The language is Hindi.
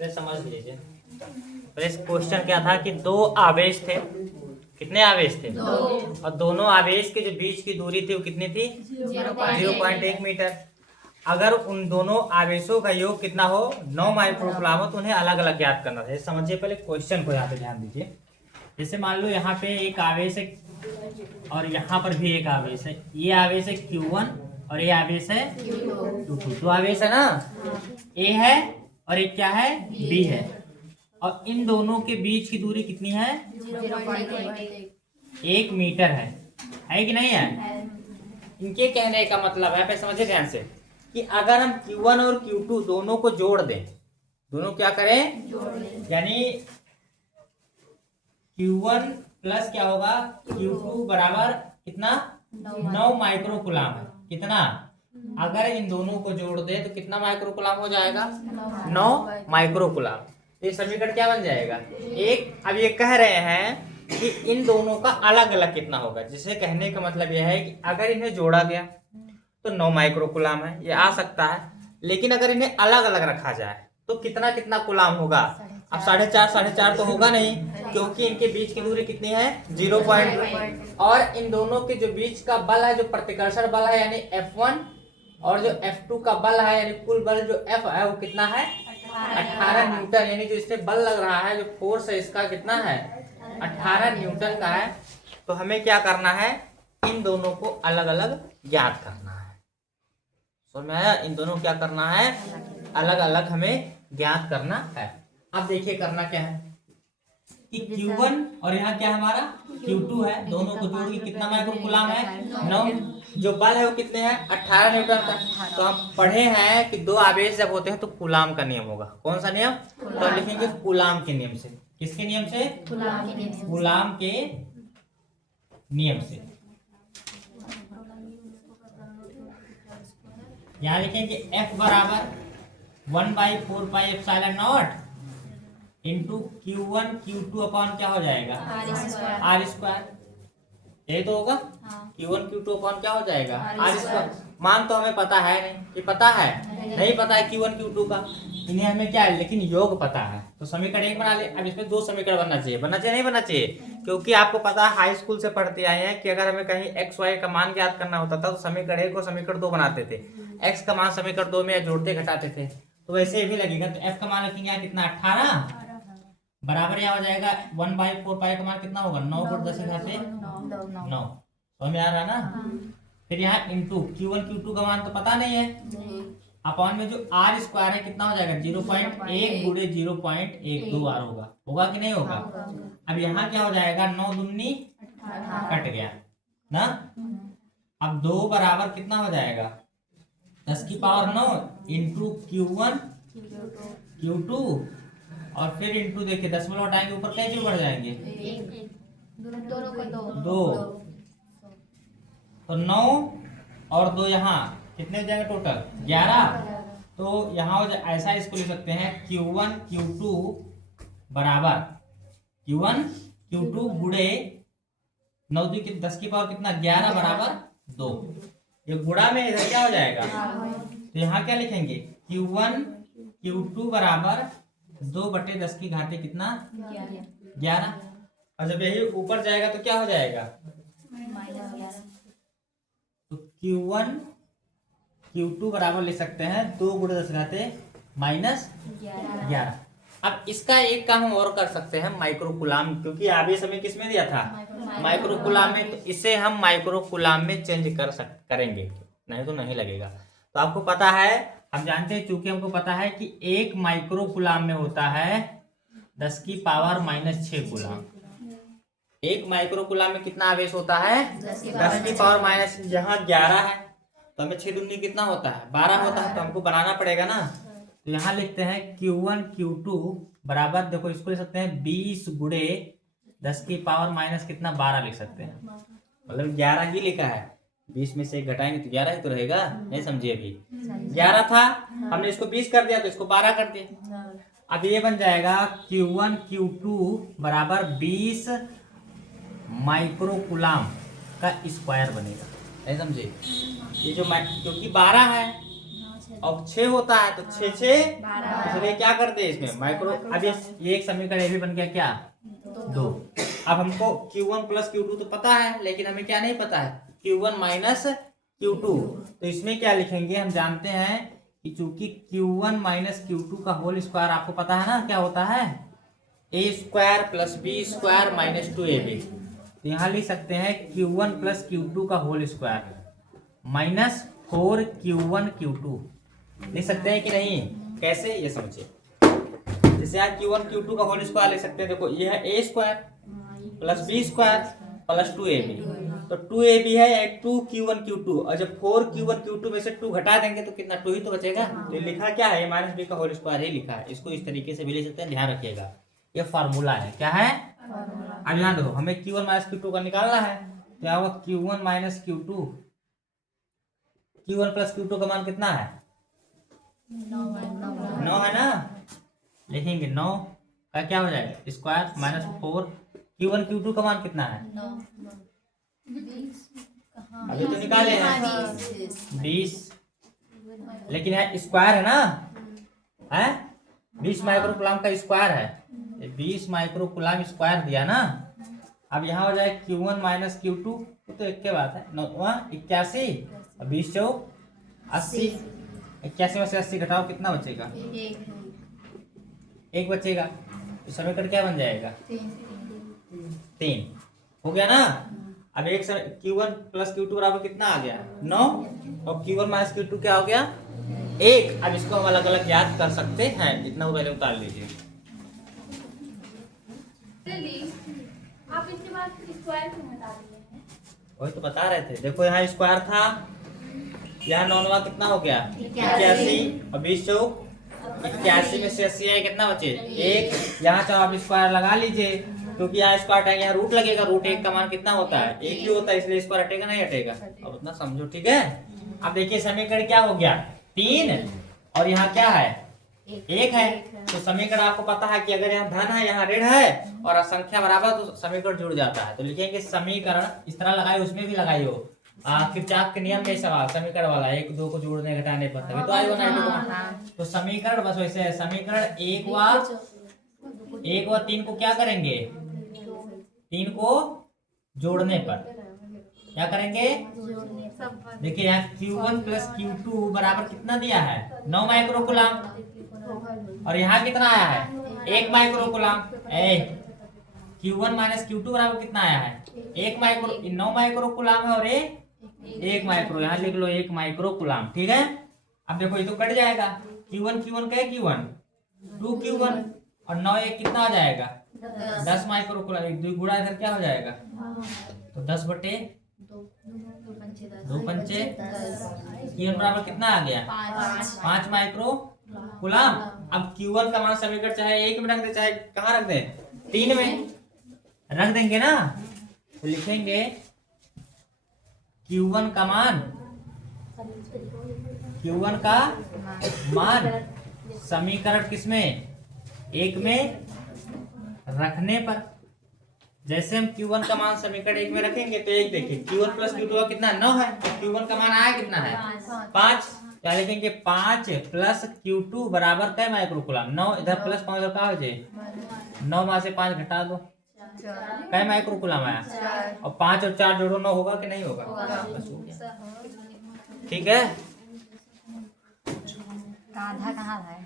पहले समझ लीजिए। पहले क्वेश्चन क्या था कि दो आवेश थे। कितने आवेश थे? दो। और दोनों आवेश के जो बीच की दूरी थी वो कितनी थी? 0.1 मीटर। अगर उन दोनों आवेशों का योग कितना हो, 9 माइक्रोकूलम हो, तो उन्हें अलग अलग ज्ञात करना था। समझिए पहले क्वेश्चन को, यहाँ पे ध्यान दीजिए। जैसे मान लो यहाँ पे एक आवेश है और यहाँ पर भी एक आवेश है। ये आवेश है Q1 और ये आवेश है Q2। दो आवेश है ना, A है और एक क्या है, B है। और इन दोनों के बीच की दूरी कितनी है? 1 मीटर है कि नहीं है? इनके कहने का मतलब है, पे समझिए ध्यान से, कि अगर हम Q1 और Q2 दोनों को जोड़ दें, दोनों क्या करें, यानी Q1 प्लस क्या होगा, Q2 बराबर कितना, 9 माइक्रोकूलम है। कितना? अगर इन दोनों को जोड़ दे तो कितना माइक्रोकूलम हो जाएगा? 9 माइक्रोकूलम। ये समीकरण क्या बन जाएगा, एक। अब ये कह रहे हैं कि इन दोनों का अलग अलग कितना होगा। जिसे कहने का मतलब यह है कि अगर इन्हें जोड़ा गया तो 9 माइक्रोकूलम है, ये आ सकता है। लेकिन अगर इन्हें अलग अलग रखा जाए तो कितना कितना कूलम होगा? अब 4.5 तो होगा नहीं, क्योंकि इनके बीच की दूरी कितनी है, 0 पॉइंट। और इन दोनों के जो बीच का बल है, जो प्रतिकर्षण बल है यानी F1, और जो F2 का बल है यानी कुल बल जो F है वो कितना है, 18 न्यूटन। यानी जो इसमें बल लग रहा है, जो फोर्स है इसका कितना है, 18 न्यूटन का है। तो हमें क्या करना है, इन दोनों को अलग अलग ज्ञात करना है। समझ में आया? इन दोनों को क्या करना है, अलग अलग हमें ज्ञात करना है। अब देखिए करना क्या है कि Q1 और यहाँ क्या हमारा Q2 है, दोनों को जोड़ के कितना माइक्रोकूलम है, 9। जो बल है वो कितने हैं, 18 न्यूटन का। तो हम पढ़े हैं कि दो आवेश जब होते हैं तो कूलम का नियम होगा। कौन सा नियम? तो हम लिखेंगे कूलम के नियम से। किसके नियम से? कूलम के नियम से। यहाँ लिखेंगे F बराबर 1/4πε0 इंटू Q1 Q2 अपॉन क्या हो जाएगा, R स्क्वायर। यही तो होगा। Q1 Q2 अपॉन क्या हो जाएगा, R स्क्वायर। मान तो हमें पता है नहीं, ये पता है नहीं पता है Q1 Q2 का। इन्हें हमें क्या है, लेकिन योग पता है। तो समीकरण एक बना ले। अब इसमें दो समीकरण बनना चाहिए, बनना चाहिए नहीं बनना चाहिए? क्योंकि आपको पता है, हाई स्कूल से पढ़ते आए हैं कि अगर हमें कहीं एक्स वाई का मान ज्ञात करना होता था तो समीकरण एक और समीकरण दो बनाते थे। एक्स का मान समीकरण दो में जोड़ते घटाते थे, तो वैसे भी लगेगा। तो एफ का मान रखेंगे कितना, 18 बराबर यहाँ हो जाएगा 1/4 का मान कितना होगा, 9 गुण 10 घाते 9। समझ में आ रहा ना? फिर यहाँ इंटू Q1 Q2 का मान तो पता नहीं है, अपॉन में जो R स्क्वायर है कितना हो जाएगा, 0.1 गुणे 0.12 होगा। होगा कि नहीं होगा? अब यहाँ क्या हो जाएगा, 9 दूनी कट गया ना। अब 2 बराबर कितना हो जाएगा, 10 की पावर 9 इंटू Q1 Q2, और फिर इंटू देखिए दशमलव हटाएंगे ऊपर कैसे बढ़ जाएंगे, 2। तो 9 और 2 यहाँ कितने हो जाएंगे, टोटल 11। तो यहाँ हो जाए, ऐसा इसको लिख सकते हैं Q1 Q2 बराबर Q1 Q2 गुणे 9 की 10 की पावर कितना, 11 बराबर 2। ये गुणा में इधर क्या हो जाएगा, तो यहाँ क्या लिखेंगे, Q1 Q2 बराबर 2/10 की घाते कितना, 11। और जब यही ऊपर जाएगा तो क्या हो जाएगा, तो Q1 Q2 बराबर लिख सकते हैं 2 गुणे 10 घाते -11। अब इसका एक काम हम और कर सकते हैं, माइक्रोकूलम, क्योंकि आवेश हमें किस में दिया था, माइक्रोकूलम में। तो इसे हम माइक्रोकूलम में चेंज करेंगे, नहीं तो नहीं लगेगा। तो आपको पता है, हम जानते हैं, चूंकि हमको पता है कि 1 माइक्रोकूलम में होता है 10 की पावर -6 कूलम। 1 माइक्रोकूलम में कितना आवेश होता है, 10 की पावर माइनस, यहाँ 11 है तो हमें 6 दूनी कितना होता है, 12 होता है। तो हमको बनाना पड़ेगा ना। तो यहाँ लिखते हैं Q1 Q2 बराबर, देखो इसको लिख सकते हैं 20 गुणे 10 की पावर माइनस कितना, 12 लिख सकते हैं। मतलब 11 ही लिखा है, 20 में से एक घटाएंगे तो 11 ही तो रहेगा। नहीं समझिए, अभी 11 था, हमने इसको 20 कर दिया तो इसको 12 कर दिया। अब ये बन जाएगा Q1 Q2 बराबर 20 माइक्रोकूलम का स्क्वायर बनेगा। नहीं समझे? ये जो क्योंकि 12 है और 6 होता है तो 6 6 इसलिए क्या करते हैं इसमें माइक्रो। अब ये एक समीकरण ये भी बन गया क्या 2। अब हमको Q1 प्लस Q2 तो पता है, लेकिन हमें क्या नहीं पता है Q1 माइनस Q2। तो इसमें क्या लिखेंगे, हम जानते हैं कि चूंकि Q1 माइनस Q2 का होल स्क्वायर आपको पता है ना क्या होता है a square plus b square minus 2ab। तो यहाँ लिख सकते हैं Q1 प्लस Q2 का whole square minus 4Q1 Q2 लिख सकते हैं कि नहीं। कैसे ये समझिए, जैसे यहाँ Q1 Q2 का होल स्क्वायर लिख सकते हैं। देखो ये है a square plus b square plus 2ab, तो 2ab है 2Q1 Q2, और जब 4Q1 Q2 में से 2 घटा देंगे तो कितना 2 ही तो बचेगा। तो ये लिखा क्या है माइनस बी का होल स्क्वायर ही लिखा है। इसको इस तरीके से भी लिख सकते हैं, ध्यान रखिएगा ये फार्मूला है। क्या है, अब ध्यान दो, हमें Q1 माइनस Q2 का निकालना है। क्या होगा Q1 minus Q2, Q1 plus Q2 का मान कितना है 9 है ना। लिखेंगे 9 का क्या हो जाएगा स्क्वायर माइनस 4। Q1 Q2 का मान कितना है अभी तो निकाले हैं 20, लेकिन है स्क्वायर है ना, है 20 माइक्रोकुलाम का स्क्वायर है, 20 माइक्रोकुलाम स्क्वायर दिया ना। अब यहाँ हो जाए Q1 माइनस Q2 तो एक के बात है 81 और 20 चौक 80। 81 में से 80 घटाओ कितना बचेगा एक बचेगा। तो समीकरण क्या बन जाएगा 3 हो गया ना। अब एक Q1 प्लस Q2 बराबर कितना आ गया 9, और Q1 माइनस Q2 क्या हो गया 1। अब इसको हम अलग अलग याद कर सकते हैं, इतना वो पहले उतार लीजिए। आप इसके बाद स्क्वायर क्यों हटा दिए हैं? वही तो बता रहे थे, देखो यहाँ स्क्वायर था, यहाँ 9 कितना हो गया 81 और 20 चौक 81 में से 80 आए कितना बचे 1। यहाँ चाहो आप स्क्वायर लगा लीजिए, क्योंकि यहाँ स्क्वायर हटेगा यहाँ रूट लगेगा, रूट 1 का मान कितना होता है 1 ही होता है, इसलिए स्क्वायर हटेगा नहीं हटेगा। अब उतना समझो ठीक है। अब देखिए समीकरण क्या हो गया 3 और यहाँ क्या है 1 है। तो समीकरण आपको पता है कि अगर यहाँ धन है यहाँ ऋण है और संख्या बराबर तो समीकरण जुड़ जाता है। तो लिखेंगे समीकरण इस तरह लगाए, उसमें भी लगाई हो किरचॉफ के नियम में सवाल समीकरण वाला 1 2 को जोड़ने घटाने पर तभी तो I1 I2। तो समीकरण बस वैसे है, समीकरण 1 व 3 को क्या करेंगे 3 को जोड़ने पर क्या करेंगे। देखिए यहाँ Q1 प्लस Q2 बराबर कितना दिया है 9 माइक्रोकुलाम, और यहाँ कितना आया है 1 माइक्रोकुलाम। Q1 माइनस Q2 बराबर कितना आया है 9 माइक्रोकुलाम है और 1 माइक्रो, यहाँ लिख लो 1 माइक्रोकुलाम ठीक है। अब देखो ये तो कट जाएगा, Q1 क्या है Q1 2Q1 और 9 1 कितना आ जाएगा 10 माइक्रोकुलाम। 1 2 गुणा इधर क्या हो जाएगा तो 10 बटे 2 पंचे Q1 बराबर कितना आ गया 5 माइक्रोकुलाम। अब Q1 का मान समीकरण चाहे 1 में रख दे चाहे कहाँ रख दे 3 में रख देंगे ना। तो लिखेंगे Q1 का मान समीकरण किसमें 1 में रखने पर, जैसे हम Q1 का मान समीकरण 1 में रखेंगे तो एक देखिए Q1 प्लस Q2 का कितना 9 है, तो Q1 का मान आया कितना है 5। क्या लिखेंगे 5 प्लस Q2 बराबर क्या माइक्रोकुलाम 9, इधर प्लस 5 का हो जाए 9 में से 5 घटा दो क्या माइक्रोकुलाम आया, और 5 और 4 जोड़ो 9 होगा कि नहीं होगा बस हो गया ठीक है। कान्हा कहाँ है